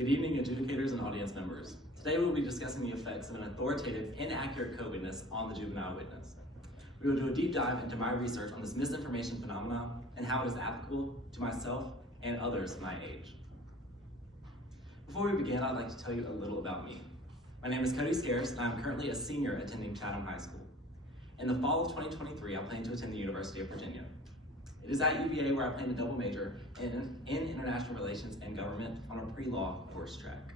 Good evening, adjudicators and audience members. Today we will be discussing the effects of an authoritative, inaccurate co-witness on the juvenile witness. We will do a deep dive into my research on this misinformation phenomenon and how it is applicable to myself and others my age. Before we begin, I'd like to tell you a little about me. My name is Cody Scarce, and I'm currently a senior attending Chatham High School. In the fall of 2023, I plan to attend the University of Virginia. It is at UVA where I plan to double major in international relations and government on a pre-law course track.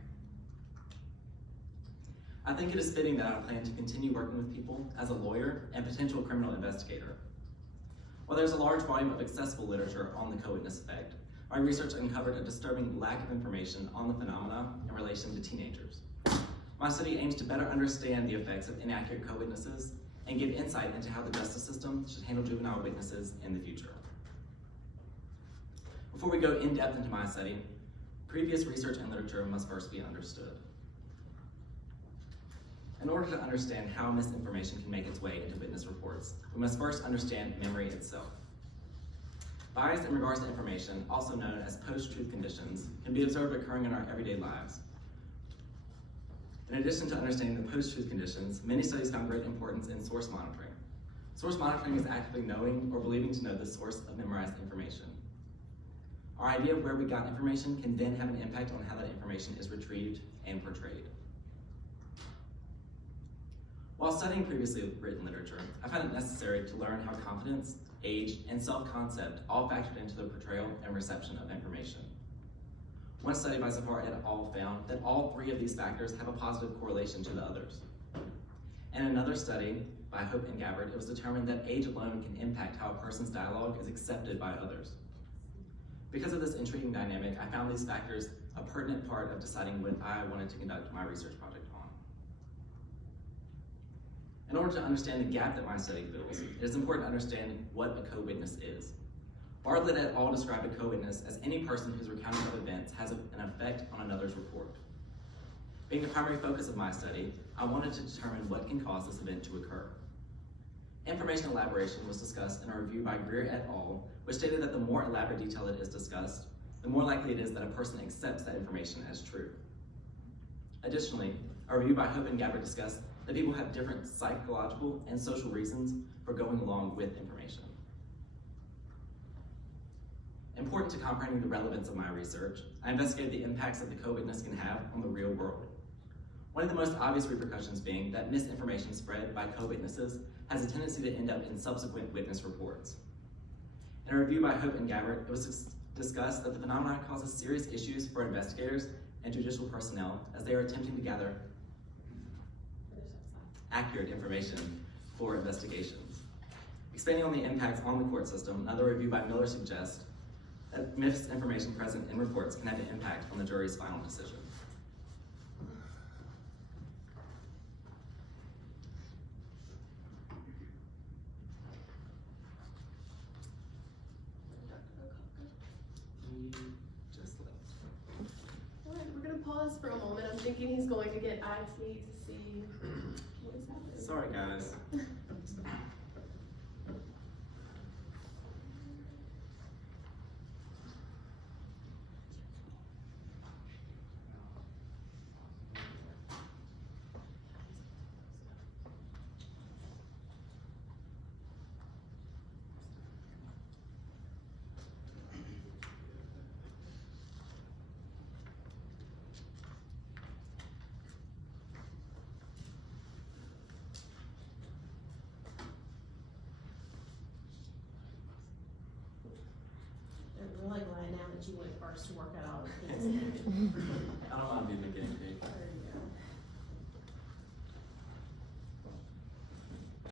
I think it is fitting that I plan to continue working with people as a lawyer and potential criminal investigator. While there's a large volume of accessible literature on the co-witness effect, my research uncovered a disturbing lack of information on the phenomena in relation to teenagers. My study aims to better understand the effects of inaccurate co-witnesses and give insight into how the justice system should handle juvenile witnesses in the future. Before we go in depth into my study, previous research and literature must first be understood. In order to understand how misinformation can make its way into witness reports, we must first understand memory itself. Bias in regards to information, also known as post-truth conditions, can be observed occurring in our everyday lives. In addition to understanding the post-truth conditions, many studies found great importance in source monitoring. Source monitoring is actively knowing or believing to know the source of memorized information. Our idea of where we got information can then have an impact on how that information is retrieved and portrayed. While studying previously written literature, I found it necessary to learn how confidence, age, and self-concept all factored into the portrayal and reception of information. One study by Zafar et al. Found that all three of these factors have a positive correlation to the others. In another study by Hope and Gabbard, it was determined that age alone can impact how a person's dialogue is accepted by others. Because of this intriguing dynamic, I found these factors a pertinent part of deciding what I wanted to conduct my research project on. In order to understand the gap that my study fills, it is important to understand what a co-witness is. Bartlett et al. Described a co-witness as any person whose recounting of events has an effect on another's report. Being the primary focus of my study, I wanted to determine what can cause this event to occur. Information elaboration was discussed in a review by Greer et al., which stated that the more elaborate detail it is discussed, the more likely it is that a person accepts that information as true. Additionally, a review by Hope and Gabbard discussed that people have different psychological and social reasons for going along with information. Important to comprehending the relevance of my research, I investigated the impacts that the co-witness can have on the real world. One of the most obvious repercussions being that misinformation spread by co-witnesses has a tendency to end up in subsequent witness reports. In a review by Hope and Gabbard, it was discussed that the phenomenon causes serious issues for investigators and judicial personnel as they are attempting to gather accurate information for investigations. Expanding on the impacts on the court system, another review by Miller suggests that misinformation present in reports can have an impact on the jury's final decision. Alright, we're going to pause for a moment. I'm thinking he's going to get IT to see what is happening. Sorry, guys. I'm really glad now that you went first to work out all the kids. I don't want to be the guinea pig.